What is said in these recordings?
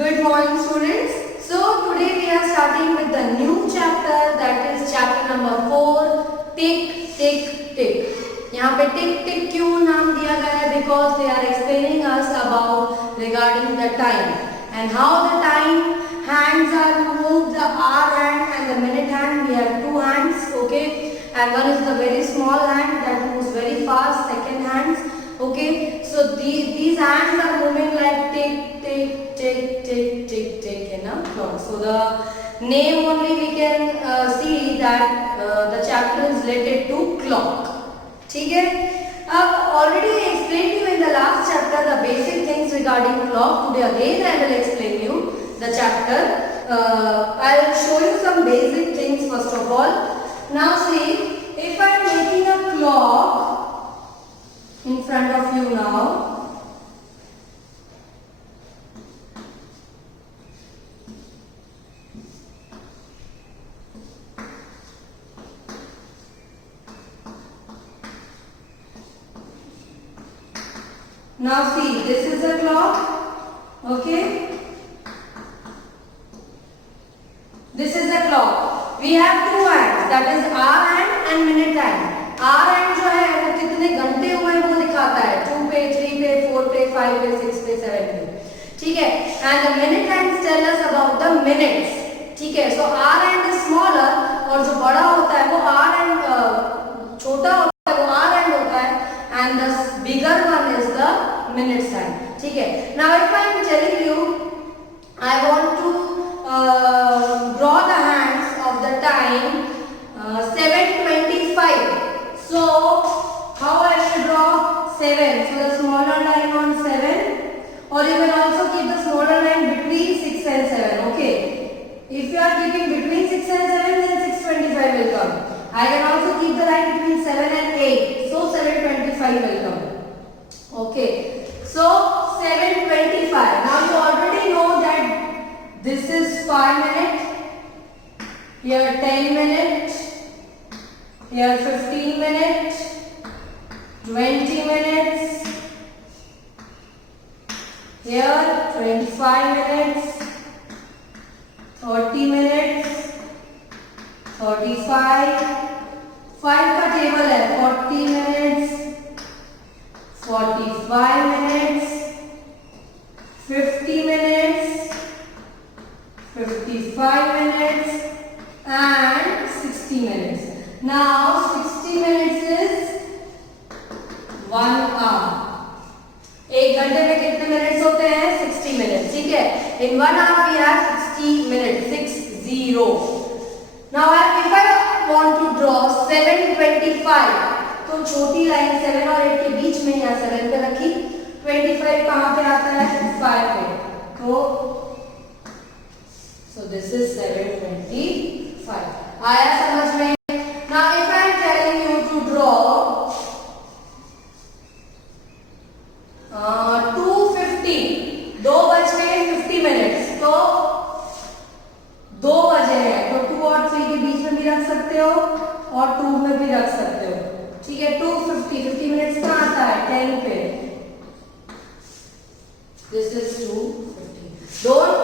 Good morning students. So today we are starting with the new chapter, that is chapter number 4, tick tick tick. यहाँ पे tick tick क्यों नाम दिया गया है? Because they are explaining us about regarding the time and how the time hands are moved, the hour hand and the minute hand. We have two hands, okay, and one is the very small hand that moves very fast, second hands, okay. So these hands are moving like tick tick tick tick tick tick in a clock. So the name only we can see that the chapter is related to clock. ठीक है? अब already I explained you in the last chapter the basic things regarding clock. Today again I will explain you the chapter. I will show you some basic things first of all. Now see, if I am making a clock in front of you now. Now see, this is a clock, okay. This is a clock. We have two hands, that is hour hand and minute hand. Hour hand जो है वो कितने घंटे हुए वो दिखाता है, 2 पे, 3 पे, 4 पे, 5 पे, 6 पे, 7 पे, ठीक है. And the minute hands tell us about the minutes, ठीक है. So hour hand is smaller और जो बड़ा होता है वो hour hand छोटा होता है वो hour hand होता है and the bigger one is the minutes hand, ठीक है. Now if I am telling you I want to draw the hands of the time 7:25. So how I will draw 7? So the smaller line on 7, or you can also keep the smaller line between 6 and 7. Okay. If you are keeping between 6 and 7, then 6:25 will come. I can also keep the line between 7 and 8. So 7:25 will come. Okay. So 7:25. Now you already know that this is 5 minutes. Here 10 minutes. Here 15 minutes. 20 minutes. Here 25 minutes. 30 minutes. 35. 5 का table है. 40 minutes. 45 minutes, 50 minutes, 55 minutes and 60 minutes. Now 60 minutes is 1 hour. एक घंटे में कितने minutes होते हैं? 60 minutes, ठीक है. In 1 hour we have 60 minutes, 60. Now if I want to draw 7:25, तो छोटी लाइन 7 और 8 के बीच में यहाँ 7 पे रखी. 25 कहाँ पे आता है? 5 पे. तो so this is 7:25. आया समझ में? Now if I am telling you to draw 2:50, 2 बज के 50 मिनट्स, तो 2 बजे हैं तो 2 और 3 के बीच में भी रख सकते हो और 2 में भी रख सकते हो, ठीक है. 2:50, 50 मिनट्स कहाँ आता है? 10 पे. This is 2:50. Don't,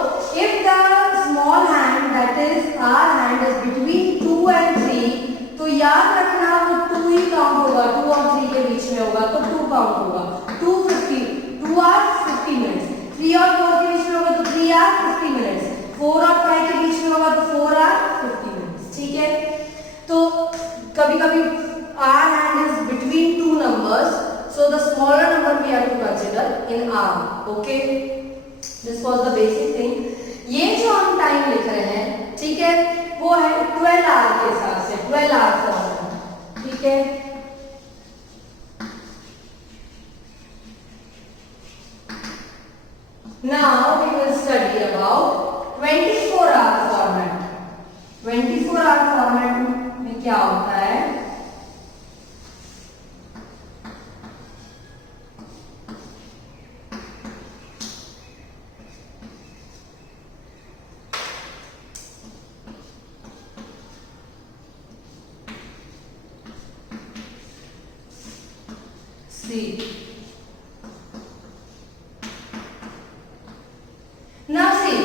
if the small hand that is our hand is between 2 and 3, तो याद रखना वो 2 ही काउंट होगा. 2 और 3 के बीच में होगा तो 2 काउंट होगा. 2:50, 2 hours 50 minutes. 3 और 4 के बीच में होगा तो 3 hours 50 minutes. 4 और 5 के बीच में होगा तो 4 hours 50 minutes, ठीक है. तो कभी कभी our hand is between two numbers, so the smaller number we have to consider in hour. Okay, this was the basic thing. ये जो हम टाइम लिख रहे हैं, ठीक है, वो है 12 hour के हिसाब से, 12 hour फॉर्मूला, ठीक है. Now we will study about 24 hour format. 24 hour format में क्या होता है? See. Now see,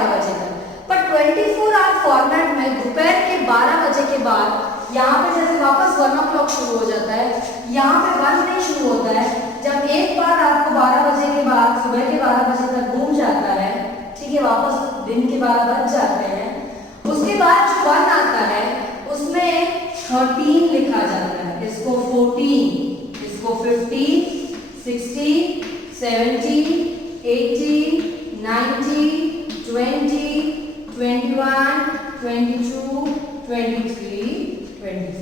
12 बजे तक। पर 24 आवर फॉर्मेट में दोपहर के 12 बजे के बाद यहाँ पे जैसे वापस 1 o'clock शुरू हो जाता है, यहाँ पे 1 नहीं शुरू होता है। जब एक बार आपको 12 बजे के बाद सुबह के 12 बजे तक घूम जाता है, ठीक है, वापस दिन के 12 बज जाते हैं, उसके बाद जो 1 आता है उसमें 13 लिखा जाता है, इसको 14, इसको 15, 16, 17, 18, 19, 20, 21, 22, 23, 24।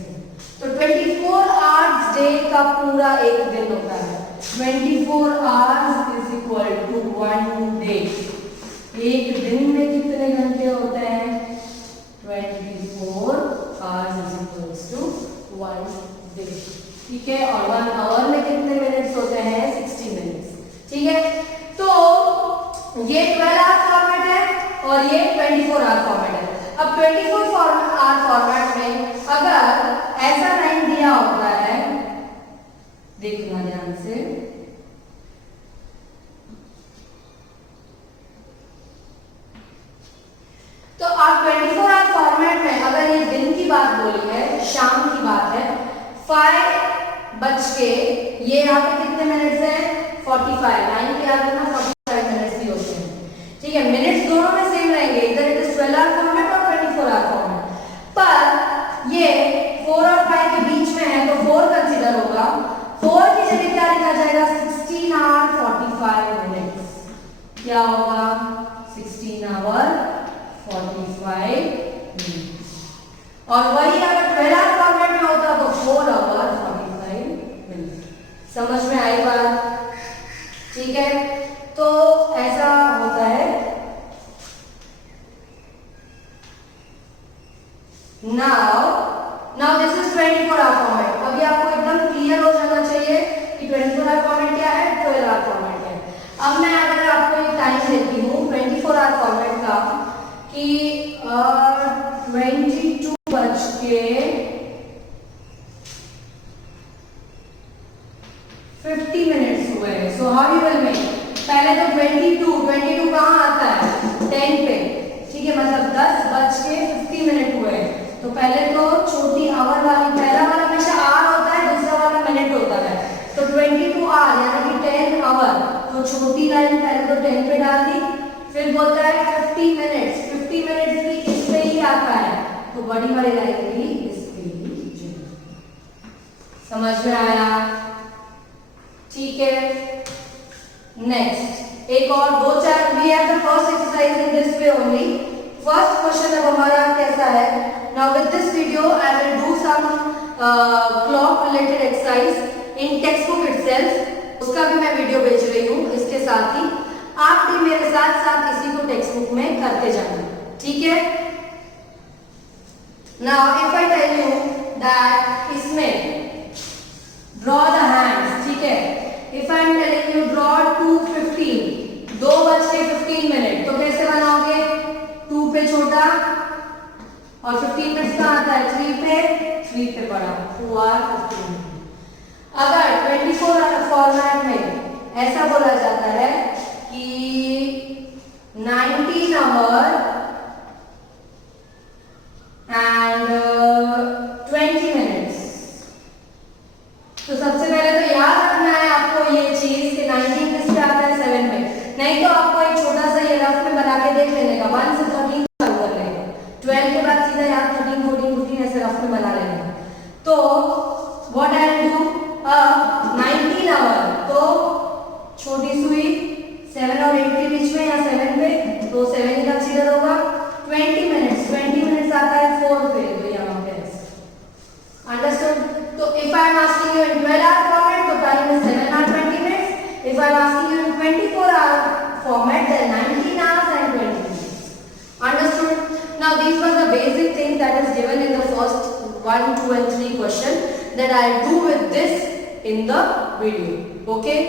तो 24 आवर्स डे का पूरा एक दिन होता है। 24 hours is equal to 1 day. एक दिन में कितने घंटे होते हैं? 24 hours is equal to 1 day, ठीक है। और 1 आवर में कितने मिनट्स होते हैं? 60 मिनट्स, ठीक है। तो ये 12 आवर फॉर्मेट है और ये 24 आवर फॉर्मेट है। अब 24 आवर फॉर्मेट में अगर ऐसा टाइम दिया होता है, देखना ध्यान से, तो आप 24 आवर फॉर्मेट में अगर ये दिन की बात बोली है, शाम की बात है, 5 बज के ये यहाँ पे कितने मिनट्स हैं? 45, लाइन के आगे ना 45 मिनट्स ही होते हैं, ठीक है। मिनट्स दोनों में सेम रहेंगे, इधर इट इज 12 आवर फॉर्मेट और 24 आवर फॉर्मेट। पर ये 4 और 5 के बीच में है तो 4 कंसीडर होगा। 4 की जगह क्या लिखा जाएगा? 16 आवर 45 मिनट्स। क्या होगा? 16 आवर 45 मिनट्स। और वही अगर 12 आवर फॉर्मेट में होता तो 4 आवर 45 मिनट्स। समझ में आई बात? ठीक है, तो ऐसा होता है। Now this is 24 hour format. अभी आपको एकदम क्लियर हो जाना चाहिए कि 24 आवर फॉर्मेट क्या है, 12 आवर फॉर्मेट क्या है। अब मैं अगर आपको एक टाइम देती हूँ 24 आवर फॉर्मेट का कि 22 बज के 50 मिनट्स हुए। So how you will make? पहले तो 22 कहाँ आता है? 10 पे, ठीक है, मतलब 10 बज के 50 मिनट हुए। तो पहले तो छोटी आवर वाली, पहला वाला हमेशा आवर होता है, दूसरा वाला मिनट होता है। तो 22 आवर यानी कि 10 आवर, तो छोटी लाइन पहले तो 10 पे डाल दी, फिर बोलता है 50 मिनट्स। 50 मिनट्स भी इस पे ही आता है, तो बड़ी वाली लाइन भी इस पे ही। समझ में आया? ठीक है। नेक्स्ट एक और 2 चार we have the first exercise in this way only. First question अब हमारा कैसा है? Now with this video I will do some clock related exercise in text book itself. उसका भी मैं वीडियो भेज रही हूँ। इसके साथ ही आप भी मेरे साथ साथ इसी को टेक्स्ट बुक में करते जाना, ठीक है। Now if I tell you that इसमें ड्रॉ द हैंड्स, ठीक है। If I am telling you draw 2:15, 2 बज के 15 मिनट, तो कैसे बनाओगे? 2 पे छोटा और 15 मिनट्स कहाँ आता है? 3 पे बड़ा, 2 आवर 15 मिनट। अगर 24 आवर फॉर्मेट में ऐसा बोला जाता है कि 19 आवर एंड 20 मिनट्स, तो सबसे पहले तो याद रखना है आपको ये चीज कि 19 किस पे आता है? 7 में। नहीं तो आपको एक छोटा सा ये रफ में बना के देख लेने का, 1 से 13 चालू कर लेगा, 12 के बाद सीधा यहाँ 13, 14, 15 ऐसे रफ में बना लेंगे। तो what I will do, 19 hour, तो छोटी सुई 7 और 8 के बीच में या 7 पे, तो 7 ही कंसीडर होगा। 20 मिनट्स आता है 4 पे, तो यहाँ पे अंडरस्टूड। तो if I am asking you in 12 hour format, तो time is 7 hours 20 minutes. If I am asking you in 24 hour format, then 19 hours and 20 minutes. Understood? Now these were the basic things that is given in the first 1, 2 and 3 question that I will do with this in the video. Okay?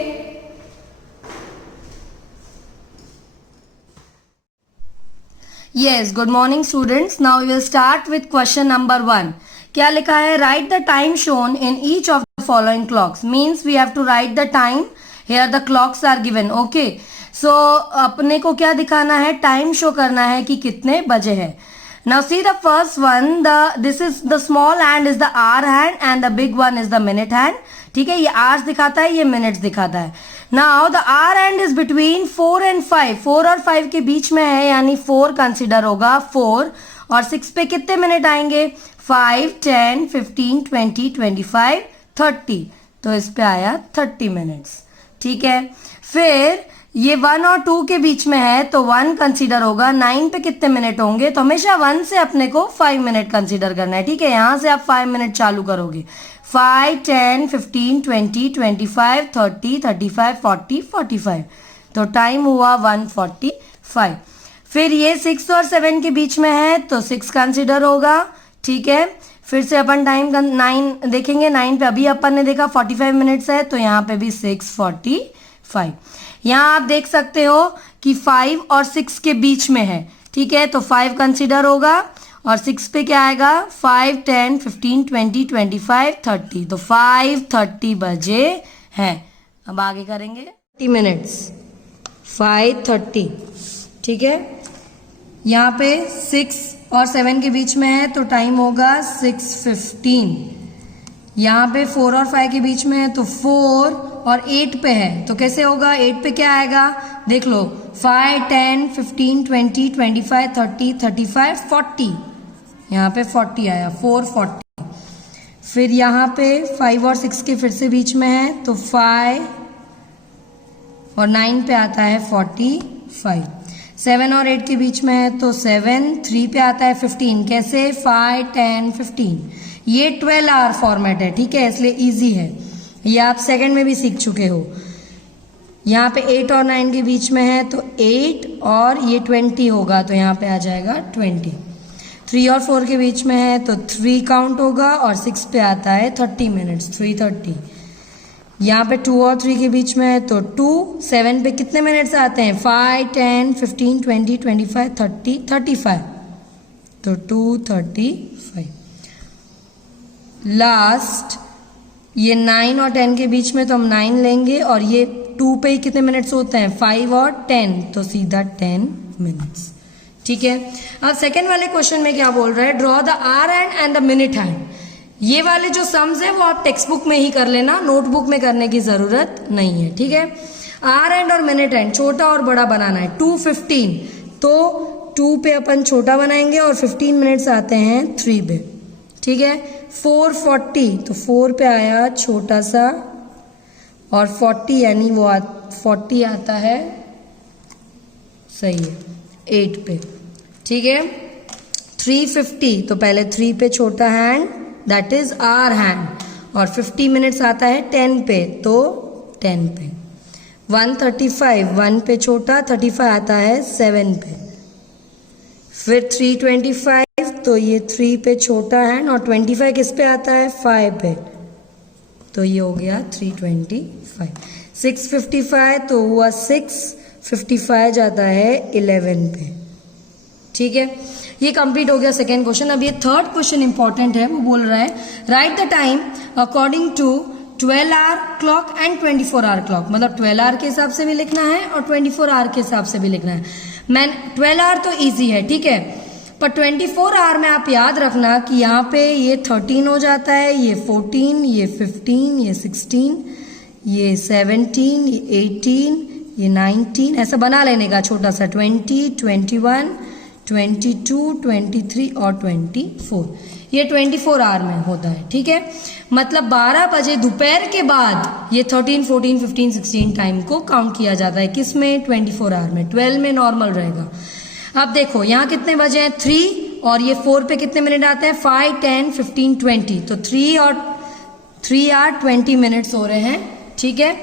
Yes, good morning students. Now we will start with question number 1. क्या लिखा है? Write the time shown in each of the following clocks. Means we have to write the time, here the clocks are given, okay. So अपने को क्या दिखाना है, time show करना है कि कितने बजे है. Now see the first one, this is the small hand is the hour hand and the big one is the minute hand. ठीक है, ये hours दिखाता है, ये minutes दिखाता है. Now the hour hand is between 4 and 5. 4 और 5 के बीच में है, यानी 4 कंसिडर होगा. 4 और 6 पे कितने मिनट आएंगे, 5, 10, 15, 20, 25, 30. तो इस पे आया 30 मिनट्स. ठीक है, फिर ये 1 और 2 के बीच में है तो 1 कंसीडर होगा. 9 पे कितने मिनट होंगे, तो हमेशा 1 से अपने को 5 मिनट कंसीडर करना है. ठीक है, यहां से आप 5 मिनट चालू करोगे. 5, 10, 15, 20, 25, 30, 35, 40, 45. तो टाइम हुआ 1:45. फिर ये 6 और 7 के बीच में है तो 6 कंसीडर होगा. ठीक है, फिर से अपन टाइम 9 देखेंगे. 9 पे अभी अपन ने देखा 45 मिनट्स है, तो यहाँ पे भी 6:45. यहाँ आप देख सकते हो कि 5 और 6 के बीच में है. ठीक है, तो 5 कंसीडर होगा और 6 पे क्या आएगा, 5, 10, 15, 20, 25, 30. तो 5:30 बजे हैं. अब आगे करेंगे 30 मिनट्स, 5:30. ठीक है, यहाँ पे 6 और 7 के बीच में है तो टाइम होगा 6:15. यहाँ पे 4 और 5 के बीच में है तो 4 और 8 पे है तो कैसे होगा, 8 पे क्या आएगा, देख लो. 5, 10, 15, 20, 25, 30, 35, 40. यहाँ पे 40 आया, 4:40. फिर यहाँ पे 5 और 6 के फिर से बीच में है तो 5 और 9 पे आता है 45. 7 और 8 के बीच में है तो 7, 3 पे आता है 15. कैसे, 5, 10, 15. ये 12 आवर फॉर्मेट है. ठीक है, इसलिए इजी है, ये आप सेकंड में भी सीख चुके हो. यहाँ पे 8 और 9 के बीच में है तो 8 और ये 20 होगा तो यहाँ पे आ जाएगा 20. 3 और 4 के बीच में है तो 3 काउंट होगा और 6 पे आता है 30 मिनट्स, 3:30. यहाँ पे 2 और 3 के बीच में है तो 2. 7 पे कितने मिनट्स आते हैं, 5, 10, 15, 20, 25, 30, 35. तो 2:35. लास्ट ये 9 और 10 के बीच में तो हम 9 लेंगे और ये 2 पे ही कितने मिनट्स होते हैं, 5 और 10. तो सीधा 10 मिनट्स. ठीक है, अब सेकेंड वाले क्वेश्चन में क्या बोल रहा है, draw the hour hand and the minute hand. ये वाले जो सम्स है वो आप टेक्स्ट बुक में ही कर लेना, नोटबुक में करने की जरूरत नहीं है. ठीक है, आवर हैंड और मिनट हैंड छोटा और बड़ा बनाना है. 2:15 तो 2 पे अपन छोटा बनाएंगे और 15 मिनट्स आते हैं 3 पे. ठीक है, 4:40 तो 4 पे आया छोटा सा और 40 यानी वो 40 आता है, सही है, 8 पे. ठीक है, 3:50 तो पहले 3 पे छोटा hand, that is hour hand, और 50 मिनट्स आता है 10 पे तो 10 पे. 1:35 1 पे छोटा, 35 आता है 7 पे. फिर 3:25 तो ये 3 पे छोटा हैंड और 25 किस पे आता है, 5 पे. तो ये हो गया 3:25. 6:55 तो हुआ 6:55 जाता है 11 पे. ठीक है, ये कंप्लीट हो गया सेकेंड क्वेश्चन. अब ये थर्ड क्वेश्चन इंपॉर्टेंट है, वो बोल रहा है write the time according to 12 hour clock and 24 hour clock. मतलब 12 आवर के हिसाब से भी लिखना है और 24 आवर के हिसाब से भी लिखना है. 12 आवर तो इजी है, ठीक है, पर 24 आवर में आप याद रखना कि यहाँ पे ये 13 हो जाता है, ये 14, ये 15, ये 16, ये 17, ये 18, ये 19, ऐसा बना लेने का छोटा सा. 20, 21, 22, 23 और 24, ये 24 आवर में होता है. ठीक है, मतलब 12 बजे दोपहर के बाद ये 13, 14, 15, 16 टाइम को काउंट किया जाता है. किस में, 24 आवर में. 12 में नॉर्मल रहेगा. अब देखो यहाँ कितने बजे हैं, 3, और ये 4 पे कितने मिनट आते हैं, 5, 10, 15, 20. तो 3 आवर 20 मिनट्स हो रहे हैं. ठीक है,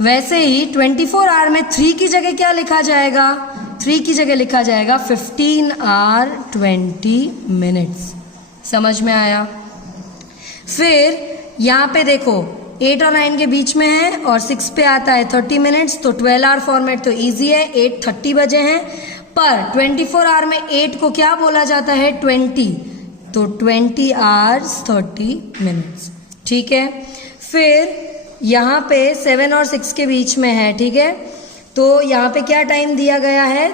वैसे ही 24 आवर में 3 की जगह क्या लिखा जाएगा, 3 की जगह लिखा जाएगा 15 आवर 20 मिनट्स. समझ में आया. फिर यहाँ पे देखो 8 और 9 के बीच में है और 6 पे आता है 30 मिनट्स. तो 12 आवर फॉर्मेट तो इजी है, 8:30 बजे हैं. पर 24 आवर में 8 को क्या बोला जाता है, 20. तो 20 आवर्स 30 मिनट्स. ठीक है, फिर यहाँ पे 7 और 6 के बीच में है. ठीक है, तो यहाँ पे क्या टाइम दिया गया है,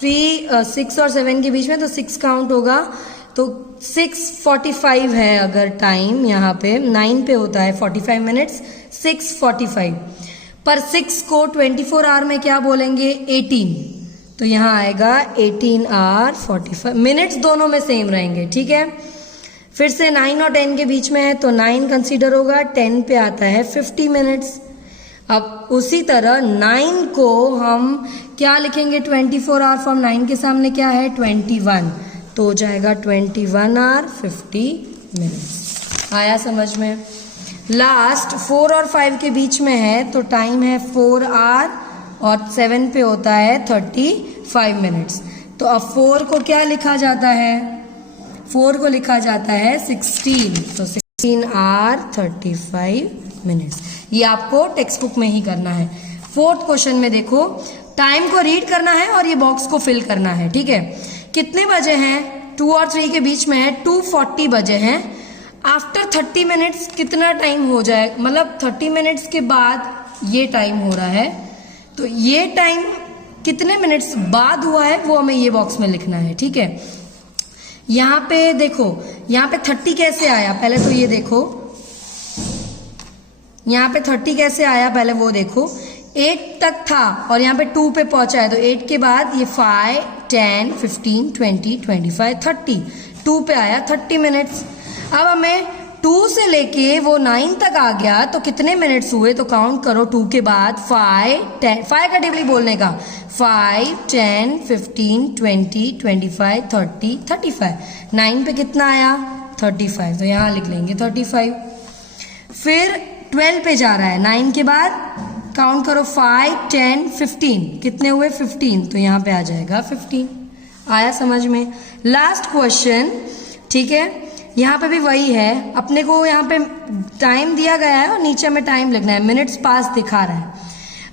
6 और 7 के बीच में, तो 6 काउंट होगा, तो 6:45 है अगर टाइम, यहाँ पे 9 पे होता है 45 मिनट्स, 6:45, पर 6 को 24 आवर में क्या बोलेंगे, 18, तो यहाँ आएगा 18 आवर 45 मिनट्स, दोनों में सेम रहेंगे, ठीक है। फिर से 9 और 10 के बीच में है तो 9 कंसीडर होगा, 10 पे आता है 50 मिनट्स। अब उसी तरह 9 को हम क्या लिखेंगे, 24 आवर फ्रॉम 9 के सामने क्या है, 21, तो हो जाएगा 21 आवर 50 मिनट्स। आया समझ में। लास्ट 4 और 5 के बीच में है तो टाइम है 4 आवर और 7 पे होता है 35 मिनट्स। तो अब 4 को क्या लिखा जाता है, 4 को लिखा जाता है 16, तो 16 आवर 35 मिनट्स। ये आपको टेक्स्ट बुक में ही करना है। 4th क्वेश्चन में देखो, टाइम को रीड करना है और ये बॉक्स को फिल करना है, ठीक है। कितने बजे हैं, 2 और 3 के बीच में है, 2:40 बजे हैं। आफ्टर 30 मिनट्स कितना टाइम हो जाए, मतलब 30 मिनट्स के बाद ये टाइम हो रहा है, तो ये टाइम कितने मिनट्स बाद हुआ है वो हमें ये बॉक्स में लिखना है, ठीक है। यहाँ पे देखो, यहाँ पे 30 कैसे आया, पहले तो ये देखो, यहाँ पे 30 कैसे आया पहले वो देखो। 8 तक था और यहाँ पे 2 पे पहुंचा है, तो 8 के बाद ये 5, 10, 15, 20, 25, 30, 2 पे आया 30 मिनट्स। अब हमें 2 से लेके वो 9 तक आ गया तो कितने मिनट्स हुए, तो काउंट करो 2 के बाद 5, 10, 5 का टेबल बोलने का, 5, 10, 15, 20, 25, 30, 35, 9 पे कितना आया 35, तो यहाँ लिख लेंगे 35। फिर 12 पे जा रहा है, 9 के बाद काउंट करो 5, 10, 15, कितने हुए 15, तो यहाँ पे आ जाएगा 15। आया समझ में। लास्ट क्वेश्चन, ठीक है, यहाँ पे भी वही है, अपने को यहाँ पे टाइम दिया गया है और नीचे में टाइम लिखना है, मिनट्स पास दिखा रहा है।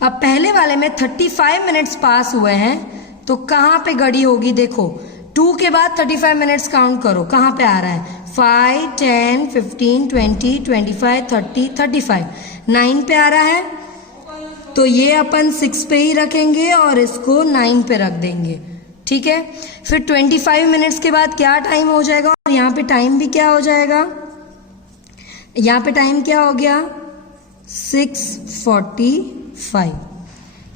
अब पहले वाले में 35 मिनट्स पास हुए हैं, तो कहाँ पे घड़ी होगी, देखो 2 के बाद 35 मिनट्स काउंट करो, कहाँ पे आ रहा है, 5, 10, 15, 20, 25, 30, 35, 9 पे आ रहा है, तो ये अपन 6 पे ही रखेंगे और इसको 9 पे रख देंगे, ठीक है। फिर 25 मिनट्स के बाद क्या टाइम हो जाएगा, और यहाँ पे टाइम भी क्या हो जाएगा, यहाँ पे टाइम क्या हो गया 6:45,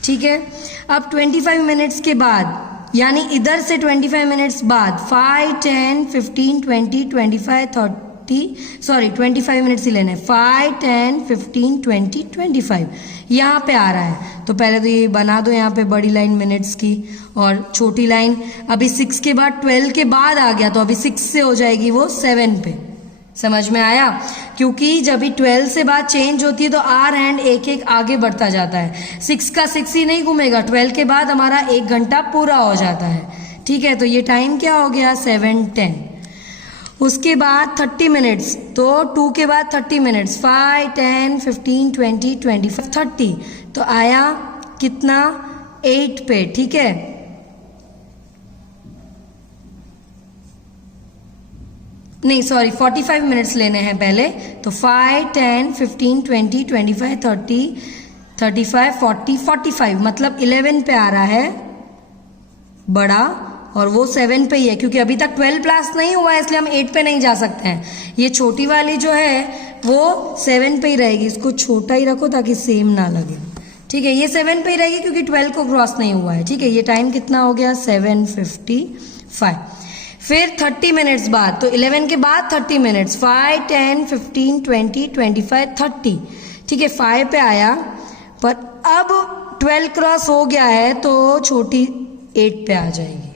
ठीक है। अब 25 मिनट्स के बाद, यानी इधर से 25 मिनट्स बाद 5, 10, 15, 20, 25, 30, सॉरी 25 मिनट्स ही लेने, 5, 10, 15, 20, 25 यहाँ पे आ रहा है, तो पहले तो ये बना दो यहाँ पे बड़ी लाइन मिनट्स की और छोटी लाइन। अभी 6 के बाद 12 के बाद आ गया, तो अभी 6 से हो जाएगी वो 7 पे। समझ में आया, क्योंकि जब भी 12 से बाद चेंज होती है तो आर हैंड एक एक आगे बढ़ता जाता है, 6 का 6 ही नहीं घूमेगा, 12 के बाद हमारा 1 घंटा पूरा हो जाता है, ठीक है। तो ये टाइम क्या हो गया 7:10। उसके बाद 30 मिनट्स, तो 2 के बाद 30 मिनट्स, 5, 10, 15, 20, 25, 30, तो आया कितना 8 पे, ठीक है। नहीं सॉरी 45 मिनट्स लेने हैं पहले, तो 5, 10, 15, 20, 25, 30, 35, 40, 45, मतलब 11 पे आ रहा है बड़ा, और वो 7 पे ही है, क्योंकि अभी तक 12 प्लस नहीं हुआ है, इसलिए हम 8 पे नहीं जा सकते हैं। ये छोटी वाली जो है वो 7 पे ही रहेगी, इसको छोटा ही रखो ताकि सेम ना लगे, ठीक है। ये 7 पे ही रहेगी क्योंकि 12 को क्रॉस नहीं हुआ है, ठीक है। ये टाइम कितना हो गया 7:55। फिर 30 मिनट्स बाद, तो 11 के बाद 30 मिनट्स, 5, 10, 15, 20, 25, 30, ठीक है। 5 पे आया, पर अब 12 क्रॉस हो गया है तो छोटी 8 पे आ जाएगी,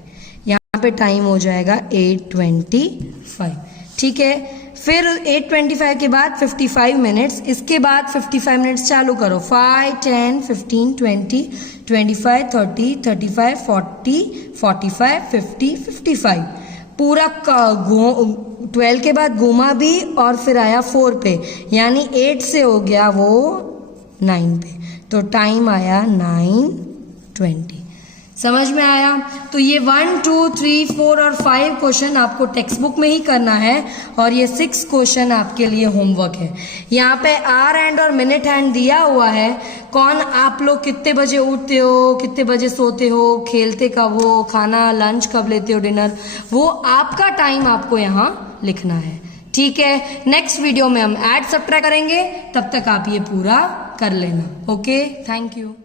यहाँ पे टाइम हो जाएगा 8:25, ठीक है। फिर 8:25 के बाद 55 मिनट्स, इसके बाद 55 मिनट्स चालू करो, 5, 10, 15, 20, 25, 30, 35, 40, 45, 50, 55, पूरा 12 के बाद घूमा भी और फिर आया 4 पे, यानी 8 से हो गया वो 9 पे, तो टाइम आया 9:20, समझ में आया? तो ये 1, 2, 3, 4 और 5 क्वेश्चन आपको टेक्स्ट बुक में ही करना है और ये 6 क्वेश्चन आपके लिए होमवर्क है। यहाँ पे आवर हैंड और मिनट हैंड दिया हुआ है। कौन आप लोग कितने बजे उठते हो, कितने बजे सोते हो, खेलते कब हो, खाना लंच कब लेते हो, डिनर, वो आपका टाइम आपको यहाँ लिखना है। ठीक है, नेक्स्ट वीडियो में हम ऐड सब्ट्रैक्ट करेंगे, तब तक आप ये पूरा कर लेना। Okay, thank you.